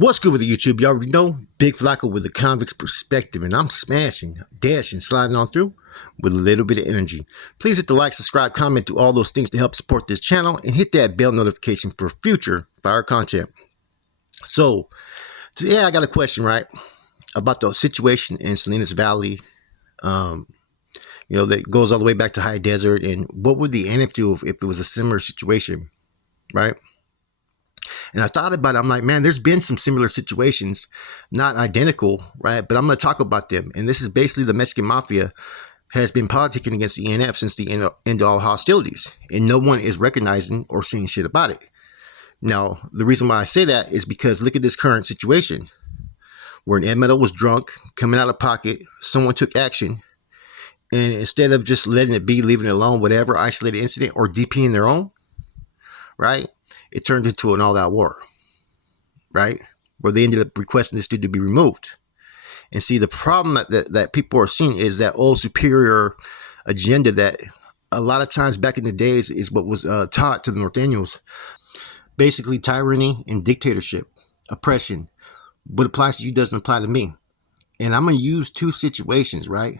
What's good with the YouTube? You already know, Big Flacco with the convict's perspective, and I'm smashing, dashing, sliding on through with a little bit of energy. Please hit the like, subscribe, comment, do all those things to help support this channel, and hit that bell notification for future fire content. So, today I got a question, right, about the situation in Salinas Valley, that goes all the way back to high desert, and what would the NF do if it was a similar situation, right? And I thought about it. I'm like, man, there's been some similar situations, not identical, right? But I'm going to talk about them. And this is basically the Mexican Mafia has been politicking against the NF since the end of all hostilities. And no one is recognizing or saying shit about it. Now, the reason why I say that is because look at this current situation where an Ed Meadow was drunk, coming out of pocket. Someone took action. And instead of just letting it be, leaving it alone, whatever, isolated incident or DPing their own, right? It turned into an all-out war, right? Where they ended up requesting this dude to be removed. And see, the problem that people are seeing is that old superior agenda that a lot of times back in the days is what was taught to the Norteños. Basically, tyranny and dictatorship, oppression. What applies to you doesn't apply to me. And I'm going to use two situations, right,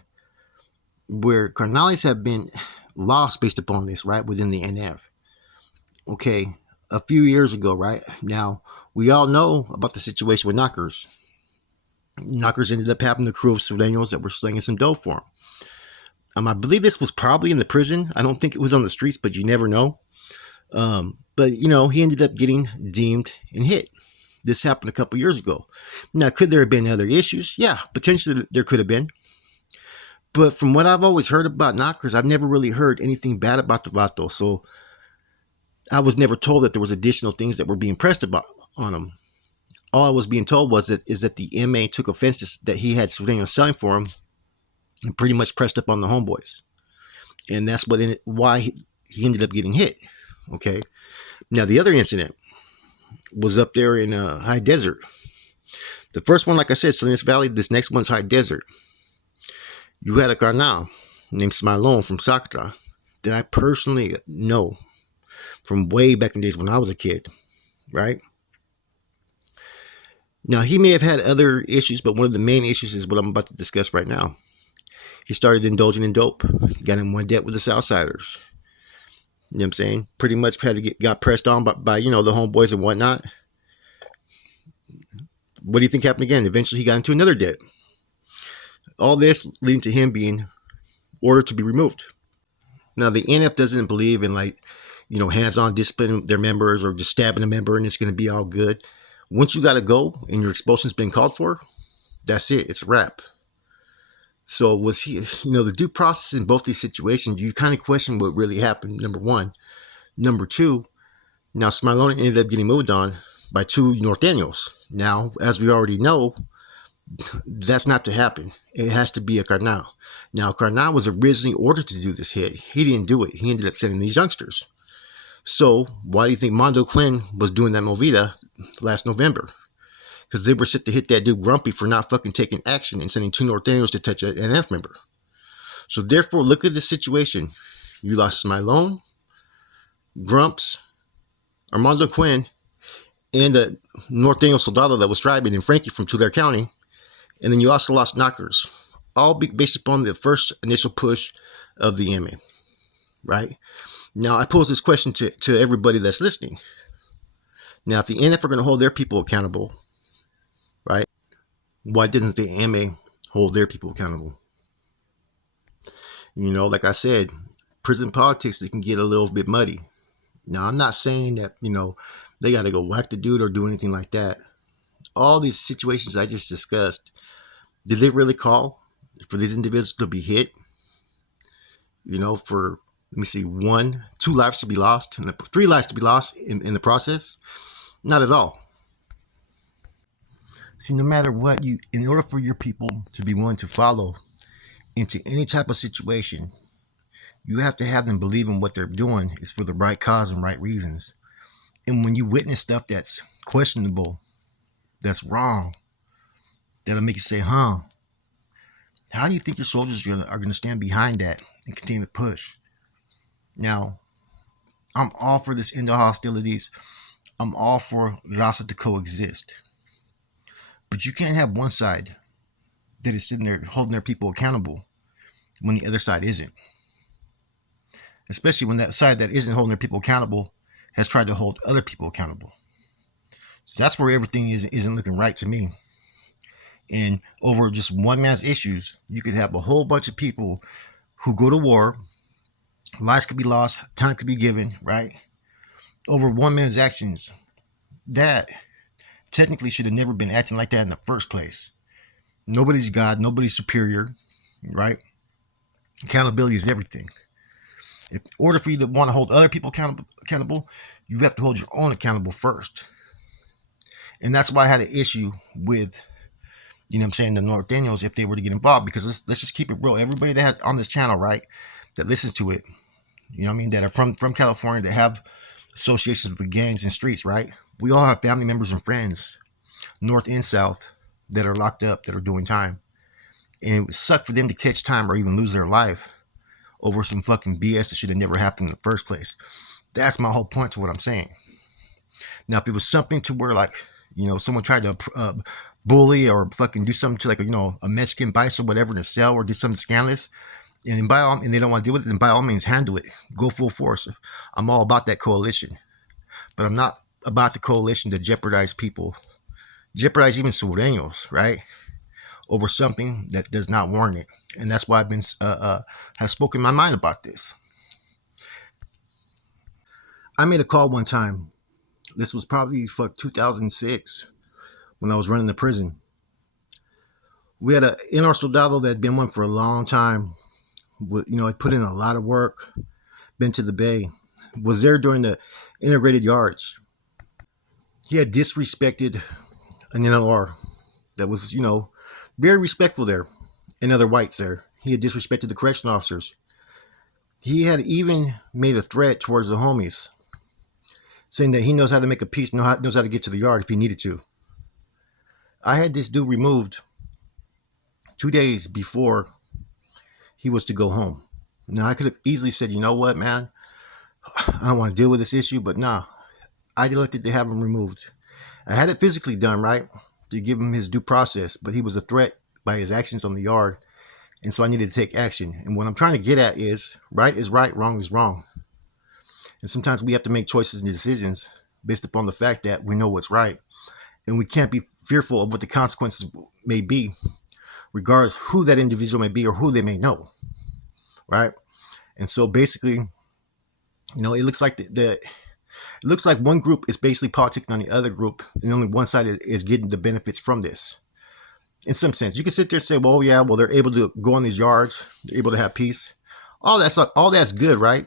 where carnales have been lost based upon this, right, within the NF. Okay. A few years ago, right? Now, we all know about the situation with knockers. Knockers ended up having a crew of Sureños that were slinging some dough for him. I believe this was probably in the prison. I don't think it was on the streets, but you never know. But, he ended up getting deemed and hit. This happened a couple years ago. Now, could there have been other issues? Yeah, potentially there could have been. But from what I've always heard about knockers, I've never really heard anything bad about the vato. So, I was never told that there was additional things that were being pressed on him. All I was being told was that the MA took offense to that he had Sureños selling for him and pretty much pressed up on the homeboys. And that's why he ended up getting hit. Okay. Now, the other incident was up there in high desert. The first one, like I said, Salinas Valley. This next one's high desert. You had a carnal named Smilone from Sacra that I personally know from way back in the days when I was a kid, right? Now, he may have had other issues, but one of the main issues is what I'm about to discuss right now. He started indulging in dope, got in one debt with the Southsiders. You know what I'm saying? Pretty much got pressed on by the homeboys and whatnot. What do you think happened again? Eventually, he got into another debt. All this leading to him being ordered to be removed. Now, the NF doesn't believe in hands-on discipline their members or just stabbing a member and it's going to be all good. Once you got to go and your expulsion's been called for, that's it. It's a wrap. So was he, the due process in both these situations, you kind of question what really happened, number one. Number two, now Smilone ended up getting moved on by two Norteños. Now, as we already know, that's not to happen. It has to be a carnal. Now, carnal was originally ordered to do this hit. He didn't do it. He ended up sending these youngsters. So, why do you think Mondo Quinn was doing that movida last November? Because they were set to hit that dude Grumpy for not fucking taking action and sending two Norteños to touch an NF member. So, therefore, look at the situation. You lost Smilone, Grumps, Armando Quinn, and a Norteño Soldado that was driving, and Frankie from Tulare County. And then you also lost knockers, all based upon the first initial push of the MA, right? Now, I pose this question to everybody that's listening. Now, if the NF are going to hold their people accountable, right, why doesn't the MA hold their people accountable? Like I said, prison politics, they can get a little bit muddy. Now, I'm not saying that, they got to go whack the dude or do anything like that. All these situations I just discussed, did they really call for these individuals to be hit? For, let me see, 2 lives to be lost, and 3 lives to be lost in the process? Not at all. See, no matter what, in order for your people to be willing to follow into any type of situation, you have to have them believe in what they're doing is for the right cause and right reasons. And when you witness stuff that's questionable, that's wrong, that'll make you say, how do you think your soldiers are going to stand behind that and continue to push? Now, I'm all for this end of hostilities. I'm all for Raza to coexist. But you can't have one side that is sitting there holding their people accountable when the other side isn't. Especially when that side that isn't holding their people accountable has tried to hold other people accountable. So that's where everything isn't looking right to me. And over just one man's issues, you could have a whole bunch of people who go to war, lives could be lost, time could be given, right? Over one man's actions that technically should have never been acting like that in the first place. Nobody's God, nobody's superior, right? Accountability is everything. In order for you to want to hold other people accountable, you have to hold your own accountable first. And that's why I had an issue with, you know what I'm saying, the North Daniels if they were to get involved. Because let's just keep it real. Everybody that has on this channel, right, that listens to it, you know what I mean, that are from California, that have associations with gangs and streets, right? We all have family members and friends, North and South, that are locked up, that are doing time. And it would suck for them to catch time or even lose their life over some fucking BS that should have never happened in the first place. That's my whole point to what I'm saying. Now, if it was something to where, like, you know, someone tried to bully or fucking do something to, like, you know, a Mexican vice or whatever in a cell, or do something scandalous, and they don't want to deal with it, then by all means handle it. Go full force. I'm all about that coalition. But I'm not about the coalition to jeopardize people, jeopardize even Sureños, right? Over something that does not warrant it. And that's why I've been have spoken my mind about this. I made a call one time. This was probably 2006 when I was running the prison. We had in our soldado that had been one for a long time. You know, had put in a lot of work, been to the Bay, was there during the integrated yards. He had disrespected an NLR that was, you know, very respectful there, and other whites there. He had disrespected the correction officers. He had even made a threat towards the homies, saying that he knows how to make a peace, knows how to get to the yard if he needed to. I had this dude removed 2 days before he was to go home. Now, I could have easily said, you know what, man, I don't want to deal with this issue, but nah, I elected to have him removed. I had it physically done, right, to give him his due process, but he was a threat by his actions on the yard, and so I needed to take action. And what I'm trying to get at is, right is right, wrong is wrong. And sometimes we have to make choices and decisions based upon the fact that we know what's right, and we can't be fearful of what the consequences may be, regardless who that individual may be or who they may know, right? And so basically, you know, it looks like it looks like one group is basically politicking on the other group, and only one side is getting the benefits from this. In some sense, you can sit there and say, well, yeah, well, they're able to go on these yards, they're able to have peace. All that's good, right?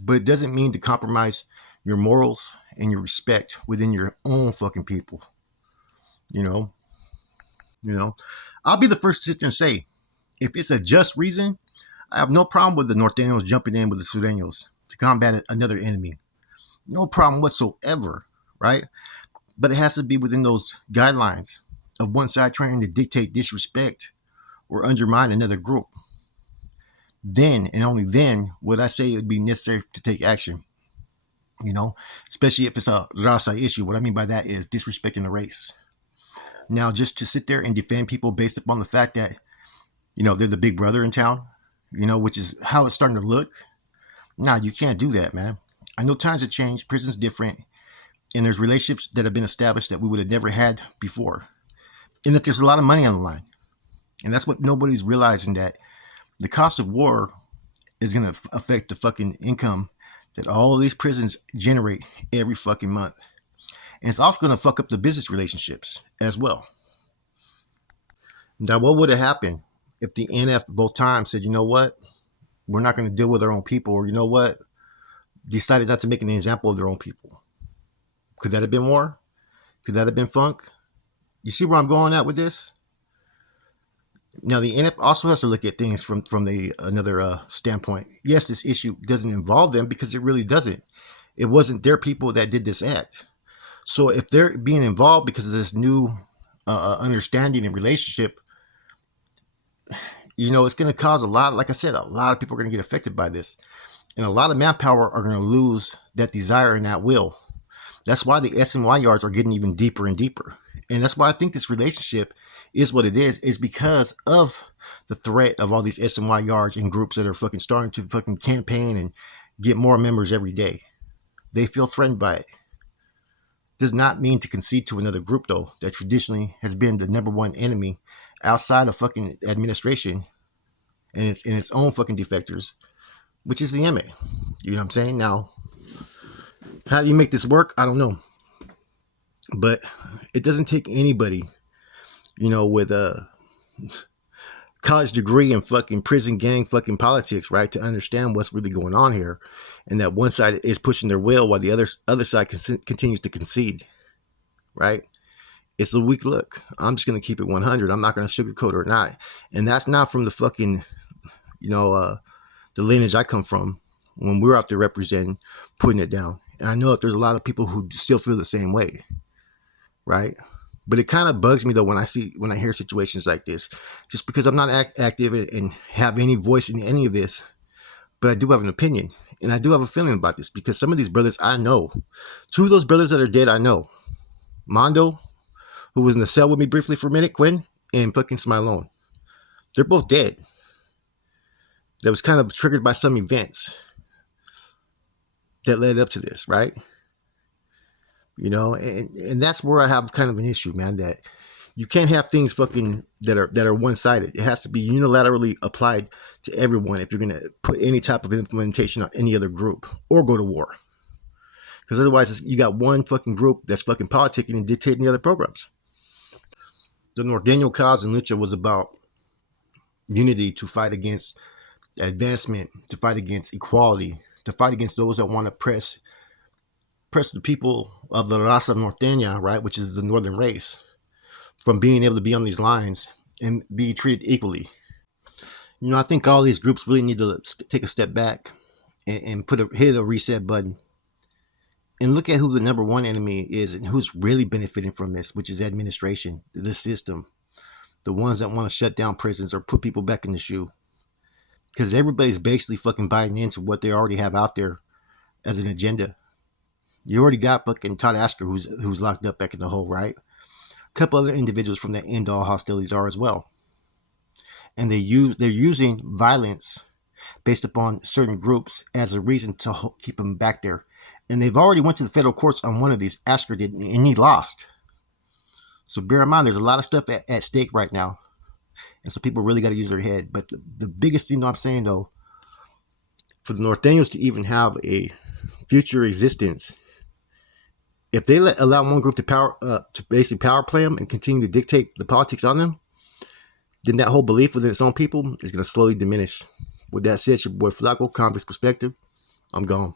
But it doesn't mean to compromise your morals and your respect within your own fucking people. You know, I'll be the first to sit there and say, if it's a just reason, I have no problem with the Norteños jumping in with the Sureños to combat another enemy. No problem whatsoever, right? But it has to be within those guidelines of one side trying to dictate disrespect or undermine another group. Then and only then would I say it would be necessary to take action. You know, especially if it's a raza issue. What I mean by that is disrespecting the race. Now, just to sit there and defend people based upon the fact that, you know, they're the big brother in town, you know, which is how it's starting to look. Nah, you can't do that, man. I know times have changed, prison's different, and there's relationships that have been established that we would have never had before. And that there's a lot of money on the line. And that's what nobody's realizing, that the cost of war is going to affect the fucking income that all of these prisons generate every fucking month. And it's also going to fuck up the business relationships as well. Now, what would have happened if the NF both times said, you know what, we're not going to deal with our own people, or you know what, decided not to make an example of their own people? Could that have been war? Could that have been funk? You see where I'm going at with this? Now, the NF also has to look at things from another standpoint. Yes, this issue doesn't involve them, because it really doesn't. It wasn't their people that did this act. So if they're being involved because of this new understanding and relationship, you know, it's going to cause a lot, like I said, a lot of people are going to get affected by this. And a lot of manpower are going to lose that desire and that will. That's why the SNY yards are getting even deeper and deeper. And that's why I think this relationship is what it is because of the threat of all these SNY yards and groups that are fucking starting to fucking campaign and get more members every day. They feel threatened by it. Does not mean to concede to another group though that traditionally has been the number one enemy outside of fucking administration and its own fucking defectors, which is the MA. You know what I'm saying? Now, how do you make this work? I don't know. But it doesn't take anybody, with a college degree in fucking prison gang fucking politics, right, to understand what's really going on here, and that one side is pushing their will while the other side continues to concede, right? It's a weak look. I'm just gonna keep it 100. I'm not gonna sugarcoat it or not, and that's not from the fucking, the lineage I come from when we're out there representing, putting it down. And I know that there's a lot of people who still feel the same way, right? But it kind of bugs me though when I hear situations like this, just because I'm not active and have any voice in any of this, but I do have an opinion and I do have a feeling about this because some of these brothers I know, two of those brothers that are dead I know, Mondo, who was in the cell with me briefly for a minute, Quinn, and fucking Smilone, they're both dead. That was kind of triggered by some events that led up to this, right? And that's where I have kind of an issue, man, that you can't have things fucking that are one-sided. It has to be unilaterally applied to everyone if you're going to put any type of implementation on any other group or go to war. Because otherwise you got one fucking group that's fucking politicking and dictating the other programs. The Norteño cause in Lucha was about unity to fight against advancement, to fight against equality, to fight against those that want to press the people of the Raza Norteña, right, which is the northern race, from being able to be on these lines and be treated equally. I think all these groups really need to take a step back and hit a reset button and look at who the number one enemy is and who's really benefiting from this, which is administration, the system, the ones that want to shut down prisons or put people back in the shoe. Because everybody's basically fucking buying into what they already have out there as an agenda. You already got fucking Todd Asker who's locked up back in the hole, right? A couple other individuals from that end all hostilities are as well. And they're using violence based upon certain groups as a reason to keep them back there. And they've already went to the federal courts on one of these. Asker did, and he lost. So bear in mind, there's a lot of stuff at stake right now. And so people really got to use their head. But the biggest thing I'm saying, though, for the Norteños to even have a future existence, if they allow one group to basically power play them and continue to dictate the politics on them, then that whole belief within its own people is going to slowly diminish. With that said, your boy Flaco, Convict's Perspective, I'm gone.